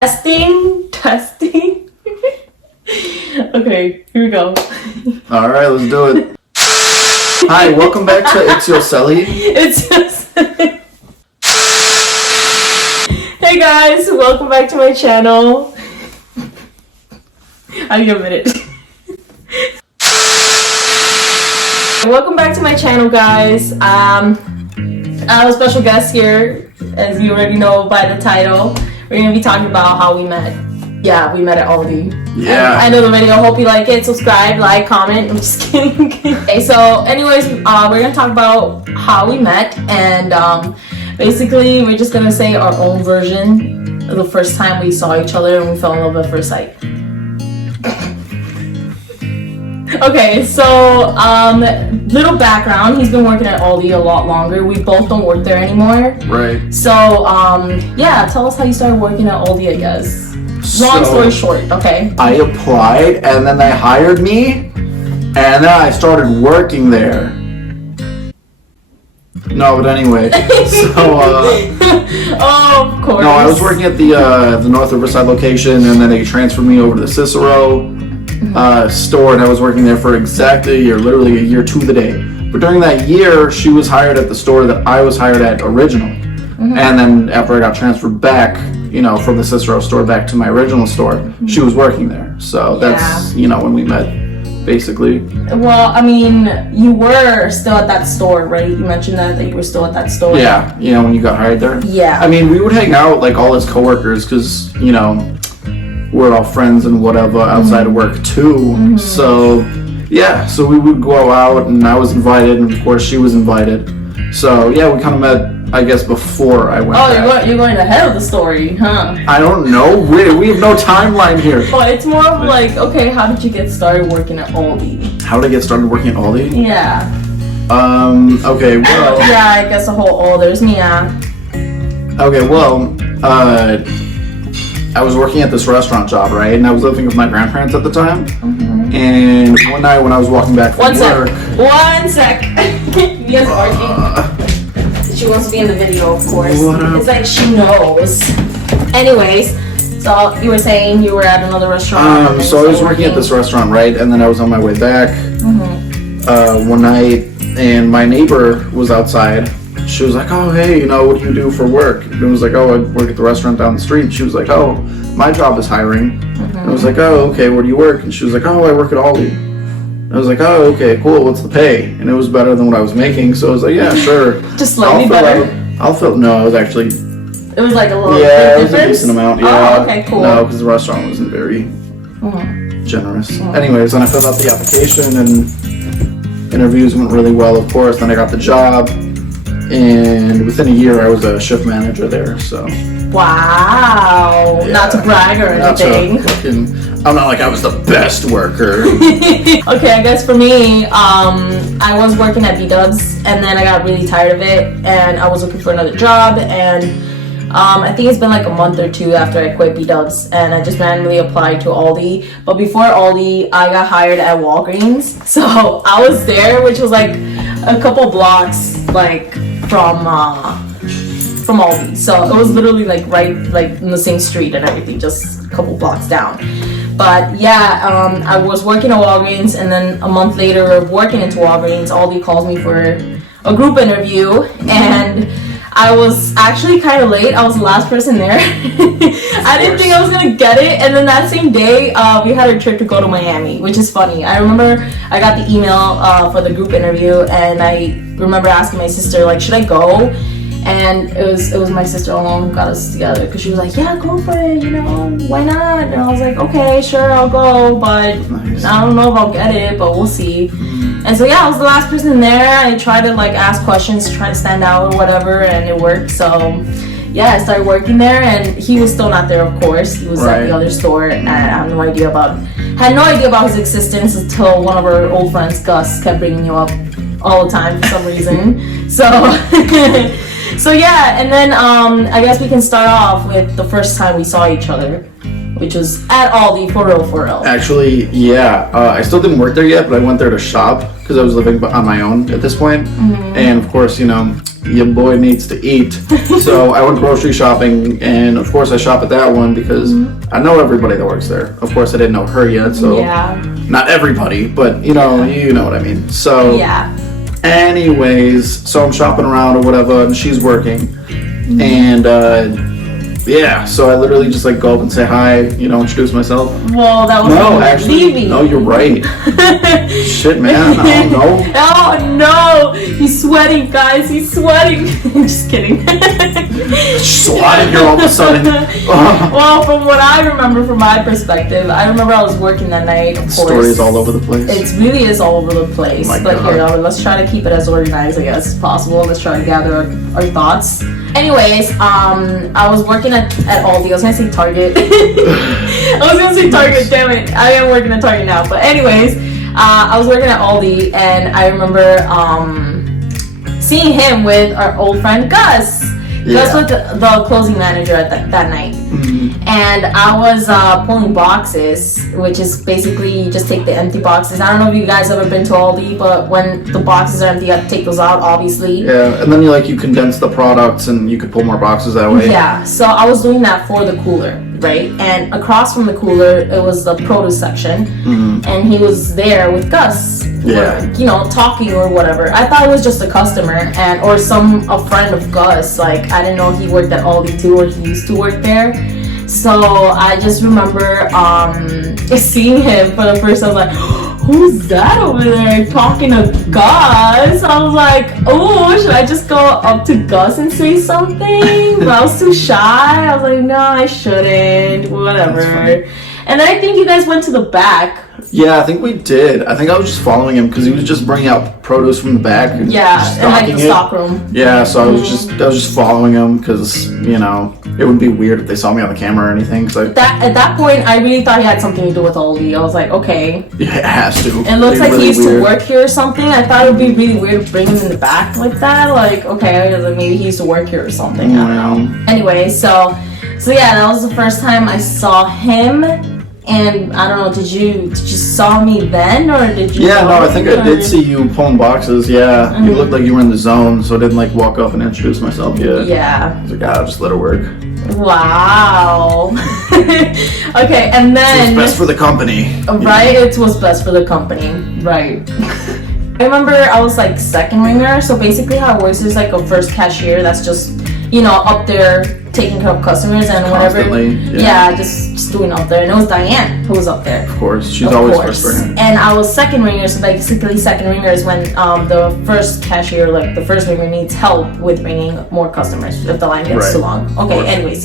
Testing. Okay, here we go. All right, let's do it. Hi, welcome back to It's Yoseli. It's just. Hey guys, welcome back to my channel. I'll give a minute. Welcome back to my channel, guys. I have a special guest here, as you already know by the title. We're gonna be talking about how we met. Yeah, we met at Aldi. Yeah. I know the video. Hope you like it. Subscribe, like, comment. I'm just kidding. Okay, so anyways, we're gonna talk about how we met, and basically we're just gonna say our own version of the first time we saw each other and we fell in love at first sight. Okay, so little background. He's been working at Aldi a lot longer. We both don't work there anymore. Right. So yeah, tell us how you started working at Aldi, I guess. Long story short, okay. I applied and then they hired me and then I started working there. No, but anyway. So oh, of course. No, I was working at the North Riverside location and then they transferred me over to the Cicero store, and I was working there for exactly a year, literally a year to the day. But during that year, she was hired at the store that I was hired at originally. And then after I got transferred back, you know, from the Cicero store back to my original store, she was working there. So that's, you know, when we met, basically. Well, I mean, you were still at that store, right? You mentioned that you were still at that store. Yeah, you know, when you got hired there. Yeah. I mean, we would hang out, like, all as coworkers, because, you know, we're all friends and whatever outside of work too. So yeah, so we would go out and I was invited and of course she was invited. So yeah, we kind of met, I guess, before I went back. You're going ahead of the story, huh? I don't know. We have no timeline here. But it's more of like, okay, how did you get started working at Aldi? How did I get started working at Aldi? Yeah. Okay, well. Yeah, I guess the whole Alders, yeah. Okay, well, I was working at this restaurant job, right? And I was living with my grandparents at the time. And one night when I was walking back from work... One sec. You guys are arguing. She wants to be in the video, of course. It's like she knows. Anyways, so you were saying you were at another restaurant. So I was working at this restaurant, right? And then I was on my way back one night, and my neighbor was outside. She was like, oh, hey, you know, what do you do for work? And it was like, oh, I work at the restaurant down the street. She was like, oh, my job is hiring. And I was like, oh, okay, where do you work? And she was like, oh, I work at Aldi. And I was like, oh, okay, cool, what's the pay? And it was better than what I was making, so I was like, yeah, sure. Just slightly better? No, it was actually... It was like a little it was difference? a decent amount, yeah. Oh, okay, cool. No, because the restaurant wasn't very generous. Anyways, then I filled out the application, and interviews went really well, of course. Then I got the job. And within a year, I was a shift manager there, so. Wow. Yeah, not to brag or anything. I'm not like I was the best worker. Okay, I guess for me, I was working at B-Dubs, and then I got really tired of it, and I was looking for another job, and I think it's been like a month or two after I quit B-Dubs, and I just randomly applied to Aldi. But before Aldi, I got hired at Walgreens, so I was there, which was like a couple blocks, like, from Aldi. So it was literally like right like in the same street and everything, just a couple blocks down. But yeah, I was working at Walgreens, and then a month later of working into Walgreens, Aldi calls me for a group interview, and I was actually kind of late. I was the last person there. I didn't think I was gonna get it, and then that same day we had a trip to go to Miami, which is funny. I remember I got the email for the group interview, and I remember asking my sister, like, should I go? And it was my sister alone who got us together, because she was like, yeah, go for it, you know, why not? And I was like, okay, sure, I'll go, but I don't know if I'll get it, but we'll see. And so yeah, I was the last person there. I tried to like ask questions to try to stand out or whatever, and it worked. So yeah, I started working there, and he was still not there, of course. He was at the other store, and I had no idea about his existence until one of our old friends, Gus, kept bringing him up all the time for some reason. So so yeah, and then I guess we can start off with the first time we saw each other, which was at Aldi, for real. Actually, yeah, I still didn't work there yet, but I went there to shop because I was living on my own at this point. And of course, you know, your boy needs to eat. So I went grocery shopping, and of course I shop at that one because I know everybody that works there. Of course I didn't know her yet, so not everybody, but you know what I mean. So anyways, so I'm shopping around or whatever, and she's working, and so I literally just like go up and say hi, introduce myself. Well, that was leaving. No, you're right. Shit, man. Oh no, he's sweating, guys. He's sweating. Just kidding. Sweating here all of a sudden. Well, from what I remember, from my perspective, I remember I was working that night. Of course, stories all over the place. It really is all over the place. Oh but here, let's try to keep it as organized, I guess, as possible. Let's try to gather our thoughts. Anyways, I was working at Aldi. I was gonna say Target. I was gonna say Target. Damn it! I am working at Target now. But anyways, I was working at Aldi, and I remember seeing him with our old friend Gus. Gus was the closing manager at that night. And I was pulling boxes, which is basically you just take the empty boxes. I don't know if you guys ever been to Aldi, but when the boxes are empty, you have to take those out, obviously. Yeah, and then you condense the products and you could pull more boxes that way. Yeah, so I was doing that for the cooler, right? And across from the cooler, it was the produce section, and he was there with Gus. Talking or whatever. I thought it was just a customer or a friend of Gus. Like, I didn't know he worked at Aldi too, or he used to work there. So I just remember seeing him for the first time. I was like, who's that over there talking to Gus? I was like, oh, should I just go up to Gus and say something? But I was too shy. I was like, no, I shouldn't. Whatever. And I think you guys went to the back. Yeah, I think we did. I think I was just following him because he was just bringing out produce from the back. And like the stock room. Yeah, so I was just following him because it would be weird if they saw me on the camera or anything. At that point, I really thought he had something to do with Aldi. I was like, okay. Yeah, it has to. It looks like he used to work here or something. I thought it would be really weird to bring him in the back like that. Like, okay, maybe he used to work here or something. I don't know. Anyway, so yeah, that was the first time I saw him. And I don't know, did you saw me then, or did you? Yeah, no, I think I did see you pulling boxes. Yeah, you looked like you were in the zone, so I didn't walk up and introduce myself yet. Yeah. I was like, I'll just let her work. Wow. Okay, and then. It was best for the company. Right, it was best for the company. Right. I remember I was second ringer, so basically how it works is a first cashier that's just up there taking care of customers and whatever. Just doing up there. And it was Diane who was up there. Of course, she's always first ringer. And I was second ringer, so basically second ringer is when the first cashier, the first ringer, needs help with ringing more customers if the line gets too long. Okay, anyways,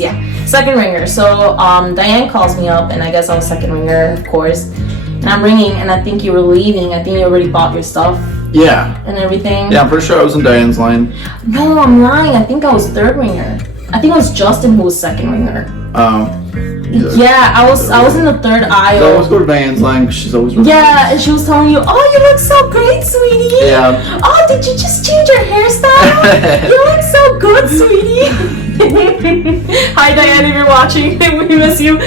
second ringer. So Diane calls me up, and I guess I was second ringer, of course. And I'm ringing, and I think you were leaving. I think you already bought your stuff. Yeah. And everything. Yeah, I'm pretty sure I was in Diane's line. No, I'm lying. I think I was third ringer. I think it was Justin who was second ringer. Oh. Yeah, I was in the third aisle. So I always go to Diane's line because she's always with me. And she was telling you, oh, you look so great, sweetie. Yeah. Oh, did you just change your hairstyle? You look so good, sweetie. Hi, Diane, if you're watching. We miss you.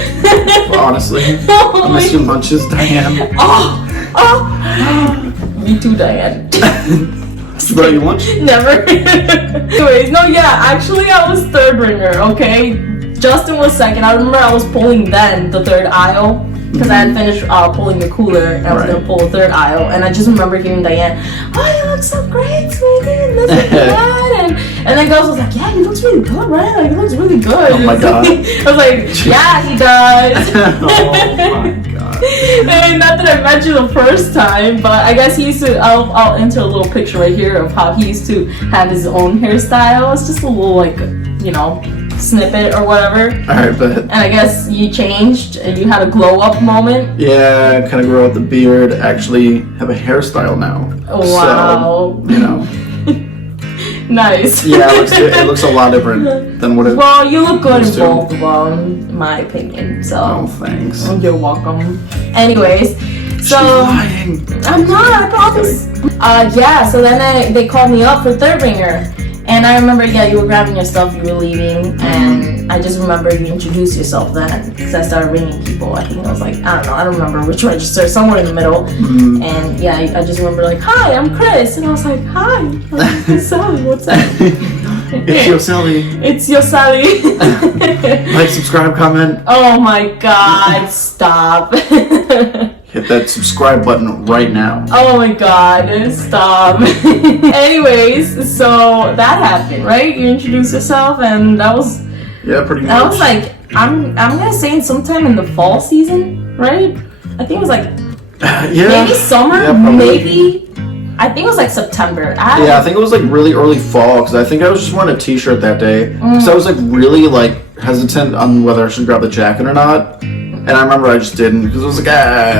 Honestly. I miss your lunches, Diane. Me too, Diane. Did you lunch? Never. Anyways, actually I was third ringer, okay? Justin was second. I remember I was pulling then the third aisle because I had finished pulling the cooler and I was going to pull the third aisle. And I just remember hearing Diane, oh, you look so great, sweetie, and this and that. And then Gus was like, yeah, he looks really good, right? He looks really good. Oh my God. I was like, yeah, he does. Oh my God. And not that I met you the first time, but I guess he used to, I'll enter a little picture right here of how he used to have his own hairstyle. It's just a little snippet or whatever. Alright, but. And I guess you changed and you had a glow up moment. Yeah, kind of grow out the beard, actually have a hairstyle now. Wow. So, Nice. Yeah, it looks a lot different than what it. Well, you look good in both of them, in my opinion. So. Oh, thanks. You're welcome. Anyways, so. She's lying. I'm not. I promise. So then they called me up for third ringer, and I remember, you were grabbing your stuff, you were leaving, and I I just remember you introduced yourself then, because I started ringing people. I think I was like, I don't know, I don't remember which register, somewhere in the middle. And yeah, I just remember like, hi, I'm Chris. And I was like, hi, I'm Yoseli, what's up? It's Yoseli. It's Yoseli. Like, subscribe, comment. Oh my God, stop. Hit that subscribe button right now. Oh my God, stop. Anyways, so that happened, right? You introduced yourself, and that was... Yeah, pretty much. I was like, I'm gonna say sometime in the fall season, right? I think it was like... Maybe summer, maybe... I think it was like September. I think it was like really early fall, because I think I was just wearing a t-shirt that day. Because I was like really like hesitant on whether I should grab the jacket or not. And I remember I just didn't, because it was like,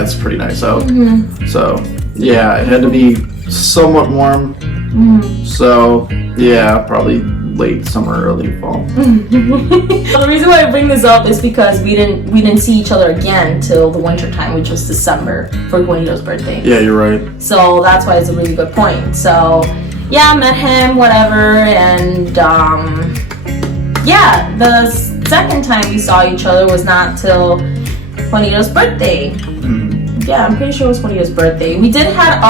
it's pretty nice out. So, yeah, it had to be somewhat warm. So, yeah, probably late summer, early fall. So the reason why I bring this up is because we didn't see each other again till the winter time, which was December for Juanito's birthday. Yeah, you're right. So that's why it's a really good point. So yeah, I met him, whatever, and yeah, the second time we saw each other was not till Juanito's birthday. Yeah, I'm pretty sure it was Juanito's birthday. We did have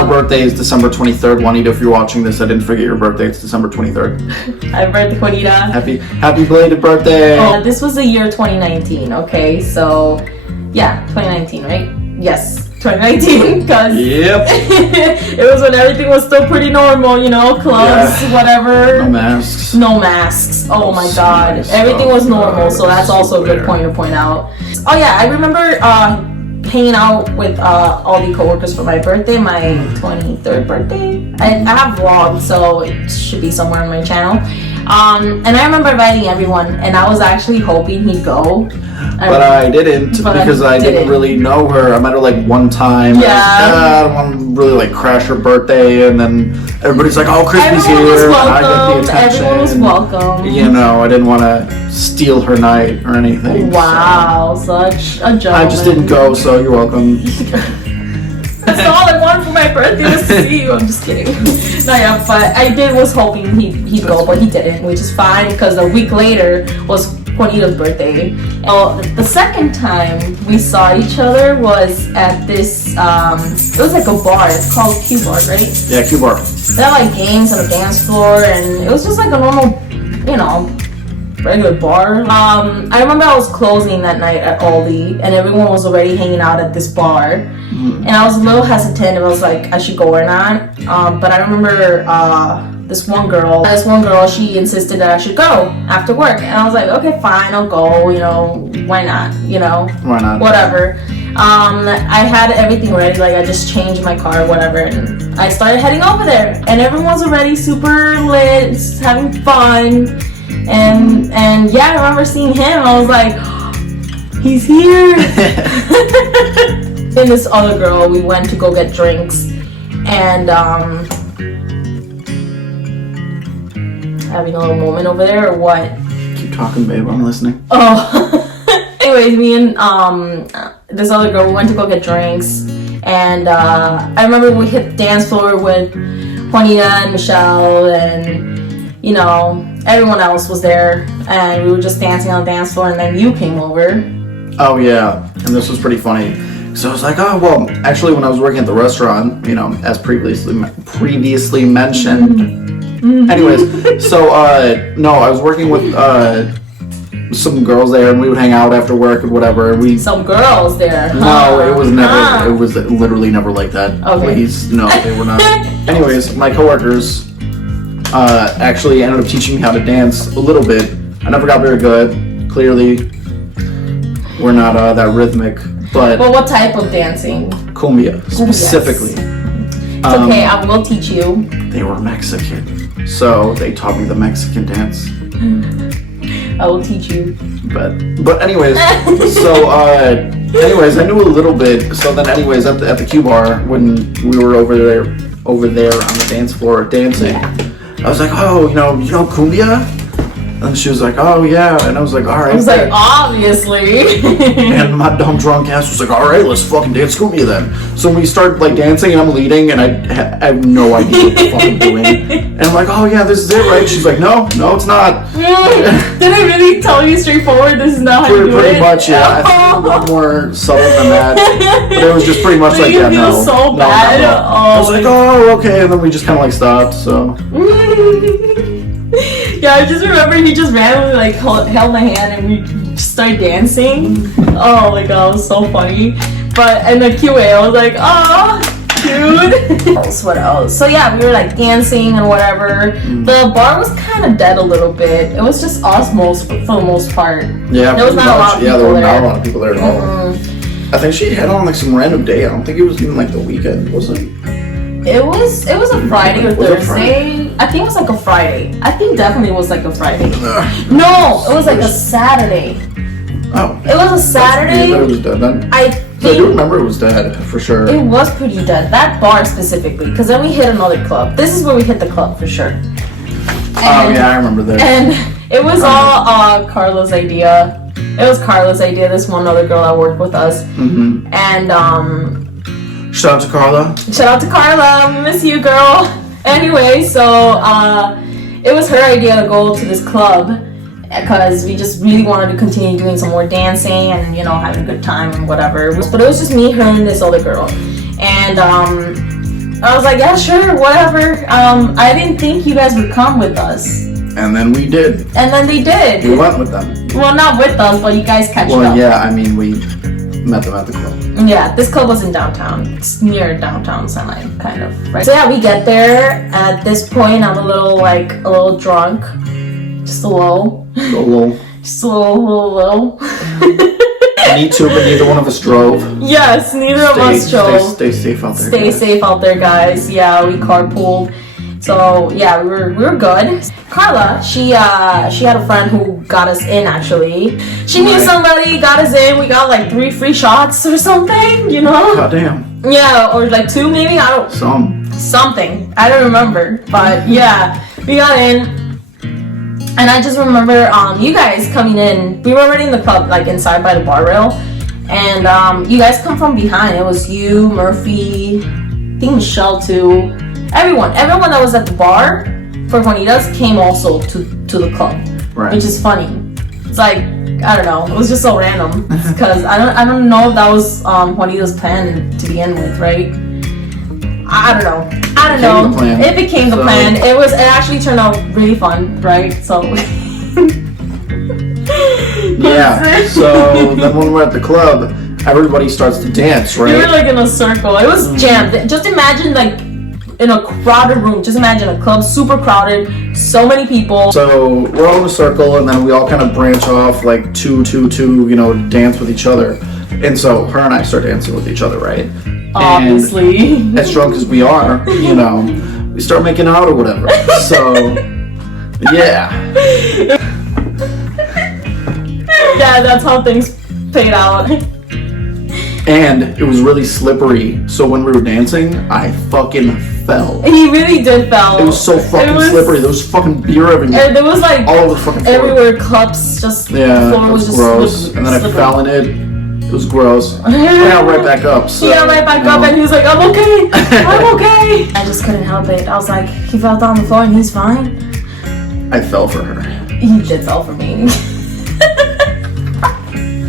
Her birthday is December 23rd. Juanita, if you're watching this, I didn't forget your birthday. It's December 23rd. Happy birthday, Juanita. Happy belated birthday. This was the year 2019, okay? So, yeah, 2019, right? Yes, 2019, because Yep. it was when everything was still pretty normal, you know, clubs, whatever. No masks. No masks. Oh my God. Everything was normal, so that's also a good point to point out. Oh yeah, I remember hanging out with Aldi coworkers for my birthday, my 23rd birthday. I have vlogged, so it should be somewhere on my channel. And I remember inviting everyone, and I was actually hoping he'd go. But I didn't, because I didn't really know her. I met her like one time. Yeah. I don't want to really like crash her birthday, and then everybody's like, "Oh, Chrispy's here." Welcome. I get the attention. Everyone was welcome. You know, I didn't want to steal her night or anything. Wow, such a gentleman. I just didn't go, so you're welcome. That's all I wanted for my birthday was to see you. I'm just kidding. No, yeah, but I was hoping he'd go, but he didn't, which is fine, because a week later was Juanito's birthday. The second time we saw each other was at this, it was like a bar. It's called Q Bar, right? Yeah, Q Bar. They had like games on the dance floor, and it was just like a normal, you know, regular bar. I remember I was closing that night at Aldi, and everyone was already hanging out at this bar. And I was a little hesitant. I was like, I should go or not. But I remember this one girl, she insisted that I should go after work. And I was like, okay, fine, I'll go. You know, why not? You know, why not? Whatever. I had everything ready. Like, I just changed my car, whatever. And I started heading over there. And everyone's already super lit, having fun. And yeah, I remember seeing him. I was like, he's here. And this other girl, we went to go get drinks, and having a little moment over there, or what? Keep talking, babe. I'm listening. Oh. Anyways, me and this other girl, we went to go get drinks, and I remember we hit the dance floor with Juanita and Michelle, and you know, everyone else was there, and we were just dancing on the dance floor, and then you came over. Oh yeah, and this was pretty funny. So I was like, oh well, actually when I was working at the restaurant, you know, as previously mentioned. Anyways, so no, I was working with some girls there, and we would hang out after work and whatever. Some girls there. Huh? No, it was never. It was literally never like that. Okay. Please, no, they were not. Anyways, my coworkers actually ended up teaching me how to dance a little bit. I never got very good. Clearly, we're not that rhythmic. But well, what type of dancing? Cumbia, specifically. It's okay, I will teach you. They were Mexican, so they taught me the Mexican dance. I will teach you. But anyways, so anyways, I knew a little bit. So then, anyways, at the Q Bar, when we were over there on the dance floor dancing, I was like, oh, you know cumbia? And she was like, oh yeah, and I was like, all right. I was like, obviously. And my dumb drunk ass was like, all right, let's fucking dance with me then. So we start like dancing, and I'm leading, and I have no idea what the fuck I'm doing. And I'm like, oh yeah, this is it, right? She's like, no, it's not. Did I really tell you straightforward? This is not how you do it. Pretty much, yeah. I think a lot more subtle than that, but it was just pretty much like, yeah, no. So bad. No. I was like, oh, okay, and then we just kind of like stopped. So. Yeah, I just remember he just randomly like held my hand and we just started dancing. Oh my god, it was so funny. But in the QA, I was like, oh, dude. What else? So yeah, we were like dancing and whatever. The bar was kind of dead a little bit. It was just us for the most part. Yeah, there was not a lot of people there. Yeah, there were not a lot of people there at all. I think she had on like some random day. I don't think it was even like the weekend, was it? It was a Friday or Thursday. I think it was like a Friday. I think definitely it was like a Friday. No, it was like a Saturday. Oh. It was a Saturday. It was dead then. I do remember it was dead for sure. It was pretty dead. That bar specifically, because then we hit another club. This is where we hit the club for sure. Oh yeah, I remember that. And it was all Carla's idea. It was Carla's idea. This one other girl that worked with us. Mm-hmm. And shout out to Carla. Shout out to Carla. We miss you, girl. Anyway, so it was her idea to go to this club because we just really wanted to continue doing some more dancing and, you know, having a good time and whatever. But it was just me, her, and this other girl. And I was like, yeah, sure, whatever. I didn't think you guys would come with us. And then we did. And then they did. We went with them. Well, not with us, but you guys catch up. Well, yeah, I mean, we met them at the club. Yeah, this club was in downtown. It's near downtown semi, kind of, right? So yeah, we get there. At this point, I'm a little drunk. Just a little. Just a little. Me too, but neither one of us drove. Yes, neither of us drove. Stay safe out there. Stay safe out there, guys. Yeah, we carpooled. So yeah, we were good. Carla, she had a friend who got us in actually. She knew somebody, got us in. We got like 3 free shots or something, you know? God damn. Yeah, or like 2 maybe. I don't. Something. I don't remember, but yeah, we got in. And I just remember you guys coming in. We were already in the club, like inside by the bar rail, and you guys come from behind. It was you, Murphy, I think Michelle too. Everyone that was at the bar for Juanita's came also to the club, right? Which is funny. It's like, I don't know. It was just so random because I don't know if that was Juanita's plan to begin with, right? I don't know. It became the plan. It actually turned out really fun, right? So yeah. So then when we're at the club, everybody starts to dance, right? We were like in a circle. It was jammed. Just imagine like in a crowded room. Just imagine a club super crowded, so many people. So we're all in a circle, and then we all kind of branch off like two, you know, dance with each other. And so her and I start dancing with each other, right? Obviously. And as drunk as we are, you know, we start making out or whatever. So, yeah. Yeah, that's how things played out. And it was really slippery, so when we were dancing, I fucking fell. He really did fall. It was so fucking slippery. There was fucking beer everywhere. And there was like all over the fucking floor. Everywhere, cups, just yeah, the floor was just gross. slippery. And then I fell in it. It was gross. I got right back up. So, he got right back up and he was like, I'm okay. I'm okay. I just couldn't help it. I was like, he fell down the floor and he's fine. I fell for her. He did fall for me.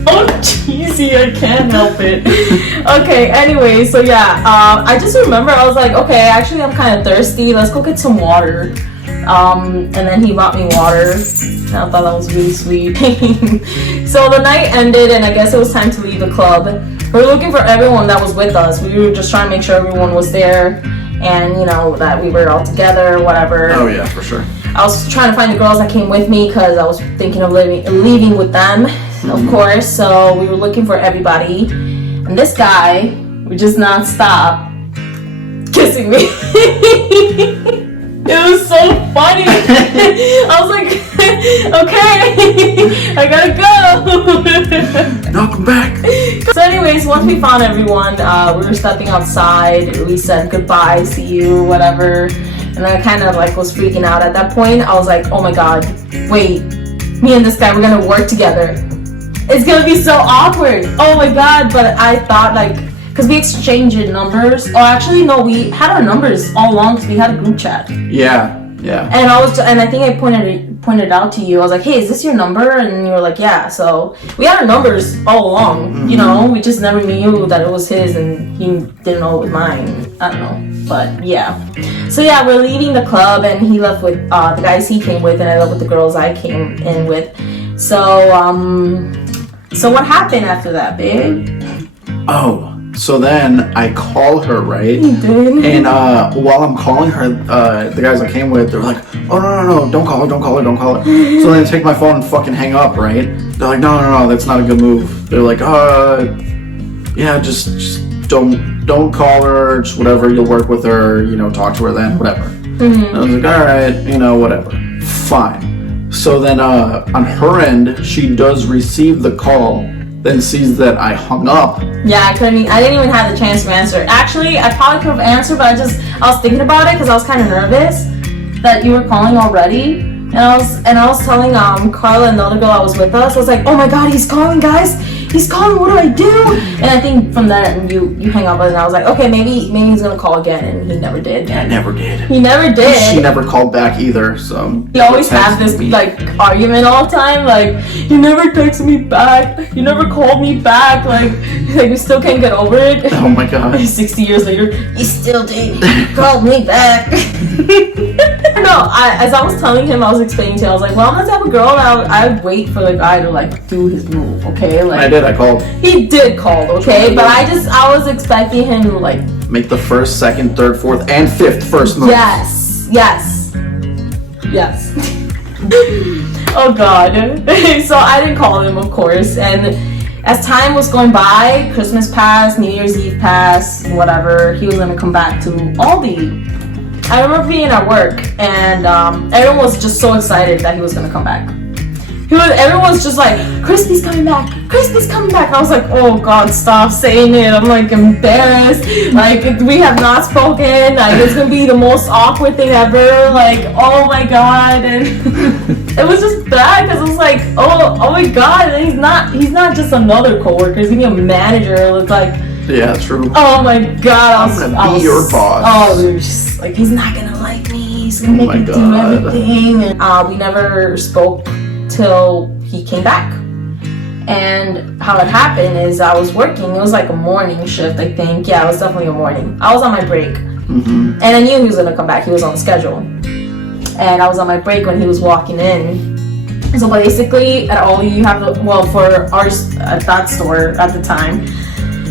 Oh, cheesy, I can't help it. Okay, anyway, so yeah, I just remember I was like, okay, actually I'm kind of thirsty. Let's go get some water. And then he bought me water. And I thought that was really sweet. So the night ended and I guess it was time to leave the club. We were looking for everyone that was with us. We were just trying to make sure everyone was there and, you know, that we were all together, whatever. Oh yeah, for sure. I was trying to find the girls that came with me because I was thinking of leaving with them, of course. So we were looking for everybody. And this guy would just not stop kissing me. It was so funny. I was like, okay, I gotta go. No, come back. So anyways, once we found everyone, we were stepping outside. We said goodbye, see you, whatever. And I kind of like was freaking out at that point. I was like, oh my God, wait, me and this guy, we're gonna work together. It's gonna be so awkward. Oh my god! But I thought like, cause we exchanged numbers. Or actually, no, we had our numbers all along because we had a group chat. Yeah. And I think I pointed out to you. I was like, hey, is this your number? And you were like, yeah. So we had our numbers all along. Mm-hmm. You know, we just never knew that it was his, and he didn't know it was mine. I don't know, but yeah. So yeah, we're leaving the club, and he left with the guys he came with, and I left with the girls I came in with. So so what happened after that, babe? Oh. So then I call her, right? You did. And while I'm calling her, the guys I came with, they're like, oh, no, don't call her. So then I take my phone and fucking hang up, right? They're like, no, that's not a good move. They're like, yeah, just don't call her, just whatever, you'll work with her, you know, talk to her then, whatever. Mm-hmm. And I was like, all right, you know, whatever. Fine. So then on her end, she does receive the call, then sees that I hung up. Yeah, I didn't even have the chance to answer. Actually, I probably could have answered, but I was thinking about it because I was kind of nervous that you were calling already. And I was telling Carla and the other girl I was with us, I was like, oh my god, he's calling, guys. He's calling, what do I do? And I think from that you hang up, and I was like, okay, maybe he's gonna call again, and he never did. Yeah, never did. He never did. She never called back either, so. We always have this like argument all the time, like, you never texted me back, you never called me back, like we still can't get over it. Oh my god. 60 years later, you still didn't call me back. No, as I was telling him, I was explaining to him, I was like, well, I'm the type of girl that I'd wait for the guy to like do his move, okay? Like, I called. He did call, okay? But I was expecting him to like make the first, second, third, fourth, and fifth first move. Yes. Oh god. So I didn't call him, of course, and as time was going by, Christmas passed, New Year's Eve passed, whatever, he was gonna come back to Aldi. I remember being at work, and everyone was just so excited that he was gonna come back. Everyone was just like, Chrispy's coming back. I was like, oh god, stop saying it. I'm like embarrassed. Like, we have not spoken. Like, it's gonna be the most awkward thing ever. Like, oh my god. And it was just bad because it was like, oh my god. And he's not just another coworker. He's gonna be a manager. It was like, yeah, true. oh my god. I was your boss. Oh, we were just like, he's not gonna like me. He's gonna make me do everything. And we never spoke till he came back. And how it happened is I was working. It was like a morning shift, I think. Yeah, it was definitely a morning. I was on my break. Mm-hmm. And I knew he was gonna come back. He was on the schedule. And I was on my break when he was walking in. So basically, at Aldi, you have for ours at that store at the time,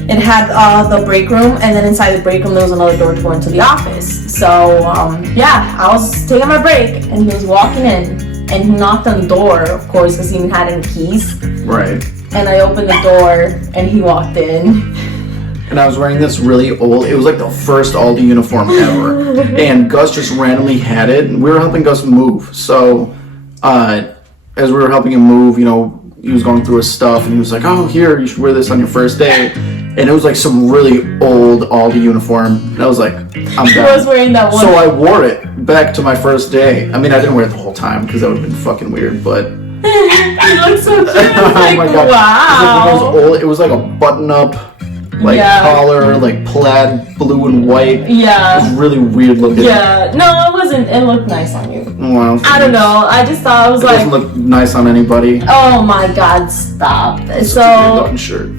it had the break room, and then inside the break room there was another door to go into the office. So yeah, I was taking my break, and he was walking in. And he knocked on the door, of course, because he didn't have any keys. Right. And I opened the door, and he walked in. And I was wearing this really old, it was like the first Aldi uniform ever. And Gus just randomly had it, and we were helping Gus move. So, as we were helping him move, you know, he was going through his stuff, and he was like, oh, here, you should wear this on your first day. And it was like some really old Aldi uniform. And I was like, I'm done. I was wearing that one. So I wore it back to my first day. I mean, I didn't wear it the whole time because that would have been fucking weird, but. You look so cute. Oh like, my god. Wow. It was like a button-up, like collar, like plaid, blue and white. Yeah. It was really weird looking. Yeah. No, it wasn't. It looked nice on you. Well, I don't know. I just thought it doesn't look nice on anybody. Oh my god, stop. It's a weird looking shirt.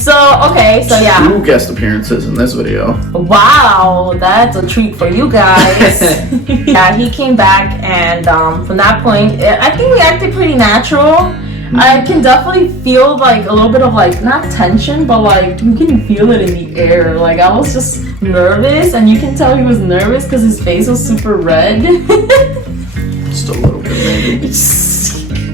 So, okay, so yeah. 2 guest appearances in this video. Wow, that's a treat for you guys. Yeah, he came back, and from that point, I think we acted pretty natural. Mm-hmm. I can definitely feel like a little bit of like, not tension, but like you can feel it in the air. Like I was just nervous, and you can tell he was nervous because his face was super red. Just a little bit, maybe.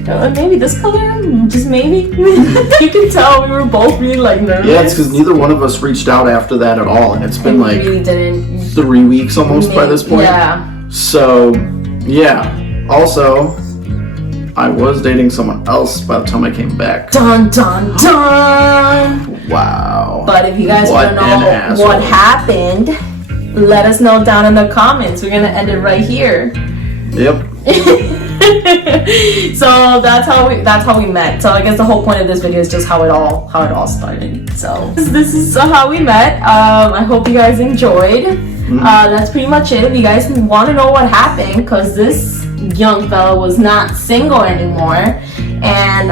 Maybe this color, just maybe. You can tell we were both really like nervous. Yeah, it's because neither one of us reached out after that at all, and it's been like really didn't. 3 weeks almost by this point. Yeah. So, yeah. Also, I was dating someone else by the time I came back. Dun dun dun. Wow. But if you guys want to know what happened, let us know down in the comments. We're gonna end it right here. Yep. So that's how we met. So I guess the whole point of this video is just how it all started. So this is how we met. I hope you guys enjoyed. That's pretty much it. If you guys want to know what happened, because this young fella was not single anymore, and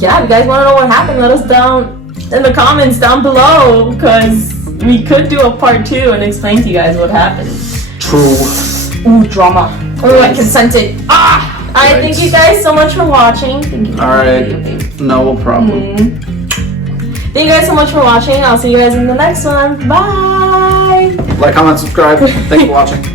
yeah, if you guys want to know what happened, let us down in the comments down below, because we could do a part 2 and explain to you guys what happened. True. Ooh, drama. Oh, I consented. Alright, thank you guys so much for watching. Thank you. Alright, no problem. Thank you guys so much for watching. I'll see you guys in the next one. Bye. Like, comment, subscribe. Thanks for watching.